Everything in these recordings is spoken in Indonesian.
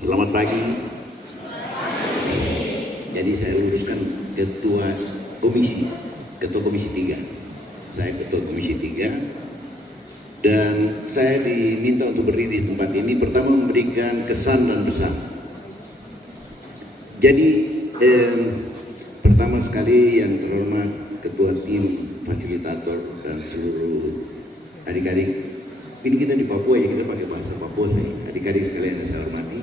Selamat pagi. Jadi saya luruskan ketua komisi 3. Saya ketua komisi 3 dan saya diminta untuk berdiri di tempat ini pertama memberikan kesan dan pesan. Jadi pertama sekali yang terhormat ketua tim fasilitator dan seluruh adik-adik, ini kita di Papua ya, kita pakai bahasa Papua saya. Adik-adik sekalian yang saya hormati,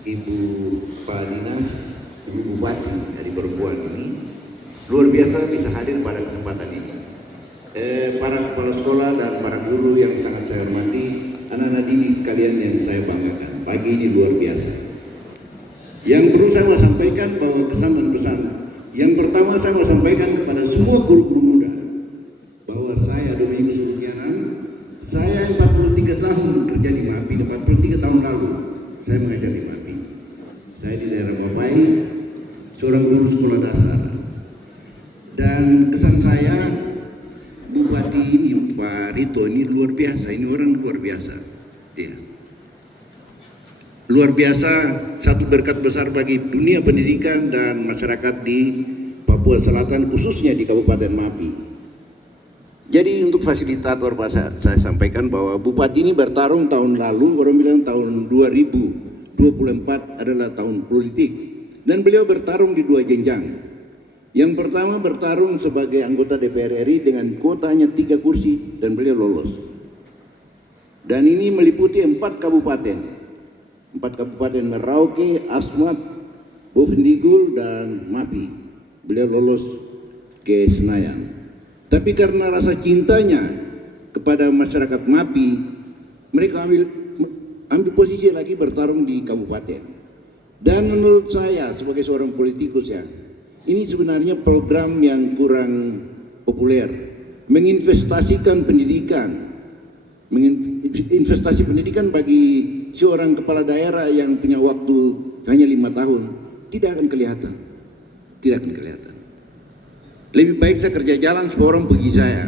Ibu Pak Dinas, Ibu Bupati dari perempuan ini, luar biasa bisa hadir pada kesempatan ini. Para kepala sekolah dan para guru yang sangat saya hormati, anak-anak didik sekalian yang saya banggakan, pagi ini luar biasa. Yang perlu saya mau sampaikan bahwa kesan dan pesan. Yang pertama saya mau sampaikan kepada semua guru-guru muda bahwa saya Dominikus Lukianan, saya 43 tahun kerja di MAPI, 43 tahun lalu saya mengajar di MAPI. Saya di daerah Bapai, seorang guru sekolah dasar. Dan kesan saya, Bupati ini Pak Rito ini luar biasa, ini orang luar biasa. Dia luar biasa, satu berkat besar bagi dunia pendidikan dan masyarakat di Papua Selatan, khususnya di Kabupaten MAPI. Jadi untuk fasilitator saya sampaikan bahwa Bupati ini bertarung tahun lalu, orang bilang tahun 2024 adalah tahun politik. Dan beliau bertarung di dua jenjang. Yang pertama bertarung sebagai anggota DPR RI dengan kuota hanya 3 kursi dan beliau lolos. Dan ini meliputi 4 kabupaten. 4 kabupaten Merauke, Asmat, Bovendigul, dan MAPI. Beliau lolos ke Senayan. Tapi karena rasa cintanya kepada masyarakat MAPI, mereka ambil posisi lagi bertarung di kabupaten. Dan menurut saya sebagai seorang politikus ya, ini sebenarnya program yang kurang populer. Menginvestasikan pendidikan, investasi pendidikan bagi seorang kepala daerah yang punya waktu hanya 5 tahun tidak akan kelihatan. Lebih baik saya kerja jalan supaya orang pergi saya.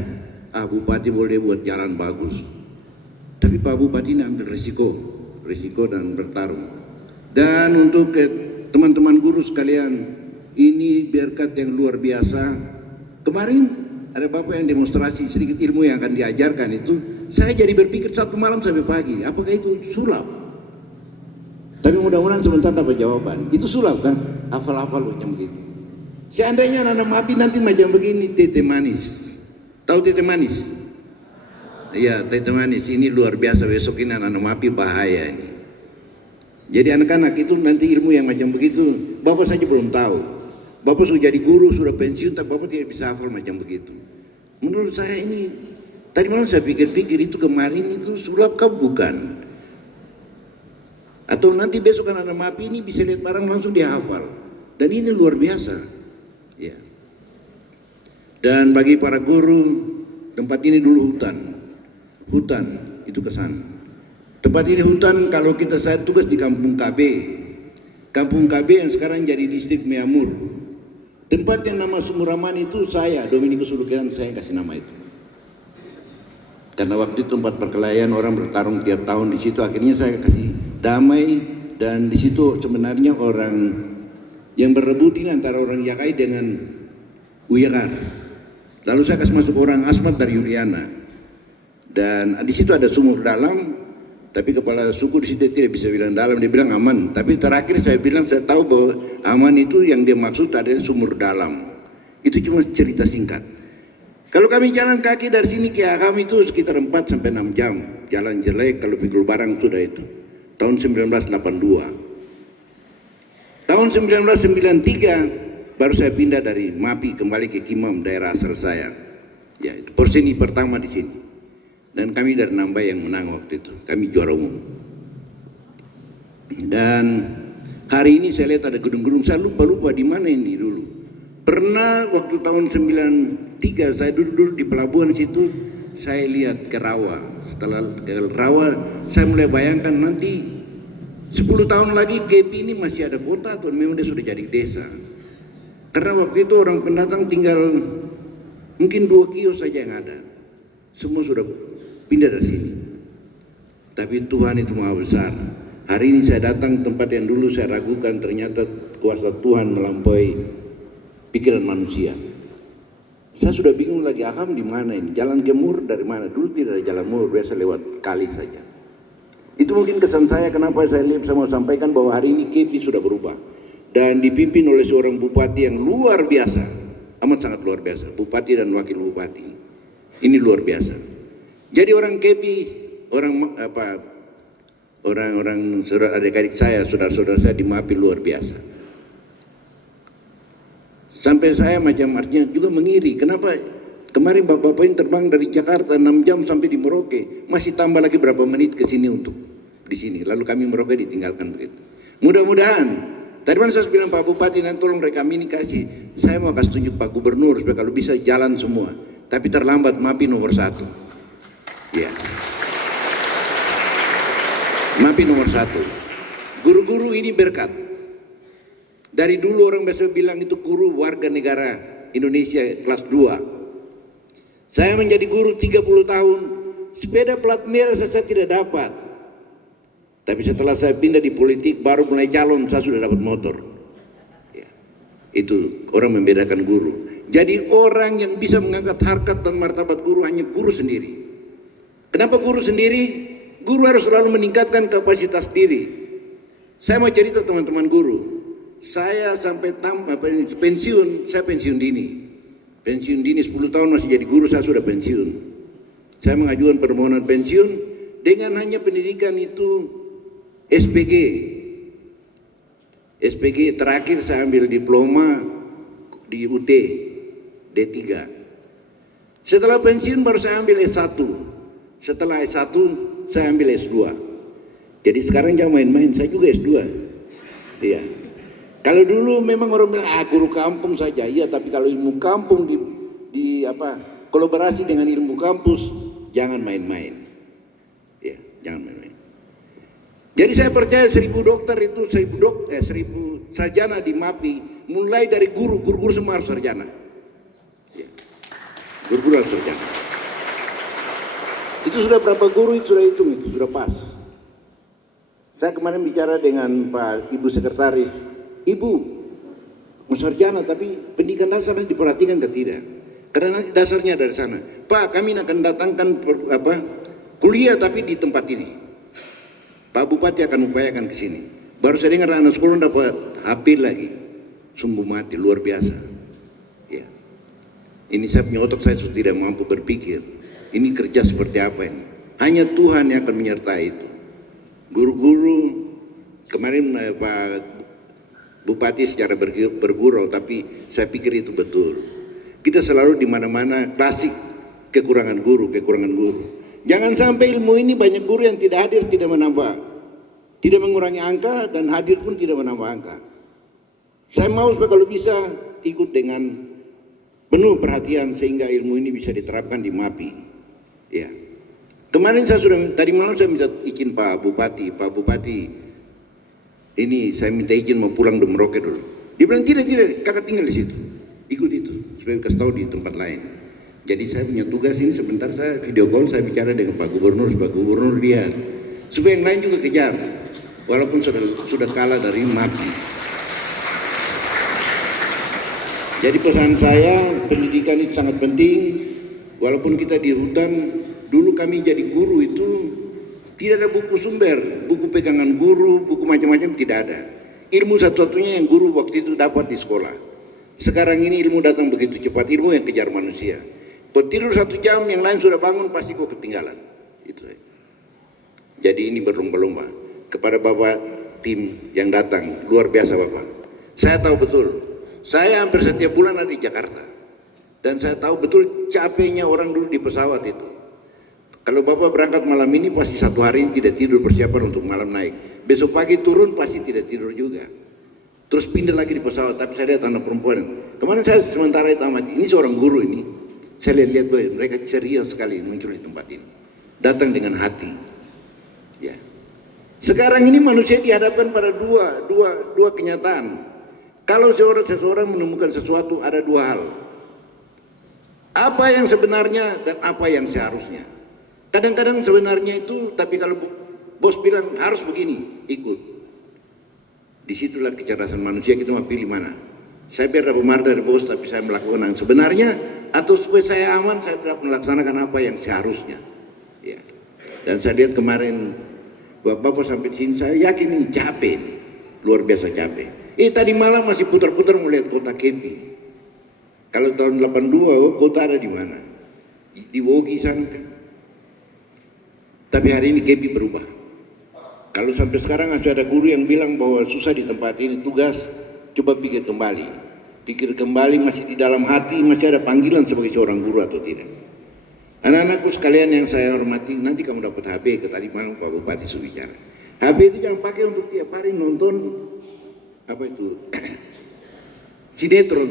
Bupati boleh buat jalan bagus. Tapi Pak Bupati ini ambil risiko dan bertarung. Dan untuk teman-teman guru sekalian, ini berkat yang luar biasa. Kemarin ada Bapak yang demonstrasi sedikit ilmu yang akan diajarkan itu. Saya jadi berpikir satu malam sampai pagi, apakah itu sulap? Tapi mudah-mudahan sebentar dapat jawaban. Itu sulap kan? Hafal-hafal macam begitu. Seandainya anak MAPI nanti macam begini, tete manis. Tahu tete manis? Iya, tete manis ini luar biasa. Besok ini anak MAPI bahaya ini. Jadi anak-anak itu nanti ilmu yang macam begitu, Bapak saja belum tahu. Bapak sudah jadi guru, sudah pensiun, tapi Bapak tidak bisa hafal macam begitu. Menurut saya ini, tadi malam saya pikir-pikir itu kemarin itu sulap kah bukan? Atau nanti besok anak MAPI ini bisa lihat barang langsung dia hafal. Dan ini luar biasa. Ya. Dan bagi para guru, tempat ini dulu hutan itu kesan. Tempat ini hutan kalau saya tugas di Kampung KB yang sekarang jadi distrik Meamur. Tempat yang nama Sumur Aman itu saya Dominikus Lukianan, saya kasih nama itu. Karena waktu itu tempat perkelahian orang bertarung tiap tahun di situ, akhirnya saya kasih damai. Dan di situ sebenarnya orang yang berebut ini antara orang Yakai dengan Uyakar. Lalu saya kasih masuk orang Asmat dari Yuliana. Dan di situ ada sumur dalam, tapi kepala suku di situ tidak bisa bilang dalam, dia bilang aman. Tapi terakhir saya bilang, saya tahu bahwa aman itu yang dia maksud adalah sumur dalam. Itu cuma cerita singkat. Kalau kami jalan kaki dari sini ke Agam itu sekitar 4 sampai 6 jam. Jalan jelek, kalau pikul barang sudah itu. Tahun 1982. Tahun 1993 baru saya pindah dari MAPI kembali ke Kimam, daerah asal saya. Ya, itu Porseni pertama di sini. Dan kami dari Nambai yang menang waktu itu. Kami juara umum. Dan hari ini saya lihat ada gedung-gedung, saya lupa di mana ini dulu. Pernah waktu tahun 93 saya duduk di pelabuhan situ, saya lihat ke rawa. Setelah ke rawa, saya mulai bayangkan nanti 10 tahun lagi KP ini masih ada kota atau memang dia sudah jadi desa. Karena waktu itu orang pendatang tinggal mungkin 2 kios saja yang ada. Semua sudah pindah dari sini. Tapi Tuhan itu maha besar. Hari ini saya datang tempat yang dulu saya ragukan, ternyata kuasa Tuhan melampaui pikiran manusia. Saya sudah bingung lagi, Aham di mana ini? Jalan ke Mur dari mana? Dulu tidak ada jalan Mur, biasa lewat kali saja. Itu mungkin kesan saya kenapa saya mau sampaikan bahwa hari ini KEPI sudah berubah. Dan dipimpin oleh seorang bupati yang luar biasa, amat sangat luar biasa. Bupati dan wakil bupati. Ini luar biasa. Jadi orang KEPI, orang saudara adik-adik saya, saudara-saudara saya di MAPI luar biasa. Sampai saya macam artinya juga mengiri. Kenapa kemarin bapak-bapak ini terbang dari Jakarta 6 jam sampai di Merauke, masih tambah lagi berapa menit ke sini untuk di sini. Lalu kami Merauke ditinggalkan begitu. Mudah-mudahan. Tadi mana saya bilang Pak Bupati, nanti tolong rekam ini kasih. Saya mau kasih tunjuk Pak Gubernur supaya kalau bisa jalan semua. Tapi terlambat MAPI nomor 1. Ya. MAPI nomor 1. Guru-guru ini berkat. Dari dulu orang biasa bilang itu guru warga negara Indonesia kelas 2. Saya menjadi guru 30 tahun, sepeda plat merah saya tidak dapat. Tapi setelah saya pindah di politik, baru mulai calon, saya sudah dapat motor. Ya. Itu orang membedakan guru. Jadi orang yang bisa mengangkat harkat dan martabat guru hanya guru sendiri. Kenapa guru sendiri? Guru harus selalu meningkatkan kapasitas diri. Saya mau cerita teman-teman guru. Saya sampai pensiun, saya pensiun dini. Pensiun dini 10 tahun masih jadi guru, saya sudah pensiun. Saya mengajukan permohonan pensiun dengan hanya pendidikan itu SPG. SPG terakhir saya ambil diploma di UT D3. Setelah pensiun baru saya ambil S1. Setelah S1 saya ambil S2. Jadi sekarang jangan main-main, saya juga S2. Iya. Kalau dulu memang orang bilang guru kampung saja, iya, tapi kalau ilmu kampung kolaborasi dengan ilmu kampus, jangan main-main. Ya, jangan main-main. Jadi saya percaya 1000 dokter itu 1000 sarjana di MAPI, mulai dari guru semua harus sarjana. Ya. Guru harus sarjana. Itu sudah berapa guru itu sudah hitung, itu sudah pas. Saya kemarin bicara dengan Pak Ibu Sekretaris. Ibu, sarjana tapi pendidikan dasar diperhatikan atau tidak? Karena nanti dasarnya dari sana. Pak, kami akan datangkan kuliah tapi di tempat ini. Pak Bupati akan upayakan ke sini. Baru saya dengar anak sekolah dapat HP lagi. Sungguh mati, luar biasa. Ya. Ini saya punya otak, saya sudah tidak mampu berpikir. Ini kerja seperti apa ini? Hanya Tuhan yang akan menyertai itu. Guru-guru kemarin Pak Bupati secara bergurau, tapi saya pikir itu betul. Kita selalu di mana-mana klasik kekurangan guru. Jangan sampai ilmu ini banyak guru yang tidak hadir, tidak menambah, tidak mengurangi angka, dan hadir pun tidak menambah angka. Saya mau supaya kalau bisa ikut dengan penuh perhatian sehingga ilmu ini bisa diterapkan di MAPI. Ya. Kemarin tadi malam saya minta izin Pak Bupati. Ini saya minta izin mau pulang di Merauke dulu. Dia bilang tidak, kakak tinggal di situ. Ikut itu, supaya kasih tahu di tempat lain. Jadi saya punya tugas ini sebentar, saya video call, saya bicara dengan Pak Gubernur lihat. Supaya yang lain juga kejar. Walaupun sudah kalah dari MAPI. Jadi pesan saya, pendidikan itu sangat penting. Walaupun kita di hutan, dulu kami jadi guru itu tidak ada buku sumber, buku pegangan guru, buku macam-macam tidak ada. Ilmu satu-satunya yang guru waktu itu dapat di sekolah. Sekarang ini ilmu datang begitu cepat, ilmu yang kejar manusia. Kau tidur 1 jam, yang lain sudah bangun, pasti kau ketinggalan. Itu. Jadi ini berlomba-lomba. Kepada Bapak tim yang datang, luar biasa Bapak. Saya tahu betul, saya hampir setiap bulan ada di Jakarta. Dan saya tahu betul capeknya orang dulu di pesawat itu. Kalau Bapak berangkat malam ini pasti 1 hari ini tidak tidur, persiapan untuk malam naik. Besok pagi turun pasti tidak tidur juga. Terus pindah lagi di pesawat, tapi saya lihat anak perempuan. Kemarin saya sementara itu amati, ini seorang guru ini. Saya lihat mereka ceria sekali muncul di tempat ini. Datang dengan hati. Ya. Sekarang ini manusia dihadapkan pada dua kenyataan. Kalau seseorang menemukan sesuatu, ada 2 hal. Apa yang sebenarnya dan apa yang seharusnya. Kadang-kadang sebenarnya itu, tapi kalau bos bilang harus begini, ikut. Disitulah kecerdasan manusia, kita mau pilih mana. Saya biar dapat marah dari bos, tapi saya melakukan yang sebenarnya, atau supaya saya aman, saya dapat melaksanakan apa yang seharusnya. Ya. Dan saya lihat kemarin, Bapak sampai di sini, saya yakin ini capek, nih. Luar biasa capek. Tadi malam masih putar-putar melihat kota Kepri. Kalau tahun 82, kota ada di mana? Di Wogi sana kan. Tapi hari ini Kepri berubah. Kalau sampai sekarang masih ada guru yang bilang bahwa susah di tempat ini tugas, coba pikir kembali. Pikir kembali, masih di dalam hati, masih ada panggilan sebagai seorang guru atau tidak. Anak-anakku sekalian yang saya hormati, nanti kamu dapat HP, ke tadi malam Pak Bupati sudah bicara. HP itu jangan pakai untuk tiap hari nonton, apa itu, sinetron.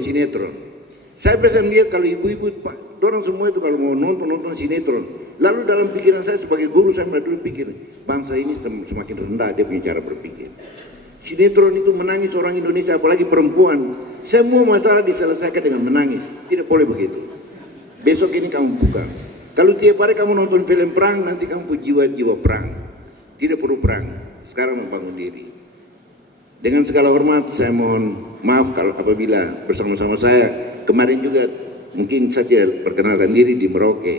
Saya biasa melihat kalau ibu-ibu, dorang semua itu kalau mau nonton sinetron. Lalu dalam pikiran saya sebagai guru, saya dulu pikir, bangsa ini semakin rendah dia punya cara berpikir. Sinetron itu menangis orang Indonesia, apalagi perempuan. Semua masalah diselesaikan dengan menangis. Tidak boleh begitu. Besok ini kamu buka. Kalau tiap hari kamu nonton film perang, nanti kamu punya jiwa perang. Tidak perlu perang. Sekarang membangun diri. Dengan segala hormat, saya mohon maaf kalau apabila bersama-sama saya kemarin juga mungkin saja perkenalkan diri di Merauke.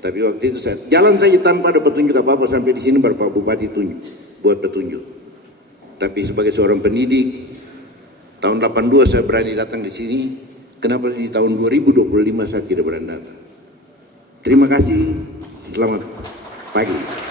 Tapi waktu itu saya jalan saja tanpa ada petunjuk apa-apa sampai di sini baru Pak Bupati buat petunjuk. Tapi sebagai seorang pendidik, tahun 82 saya berani datang di sini. Kenapa di tahun 2025 saya tidak berani datang? Terima kasih. Selamat pagi.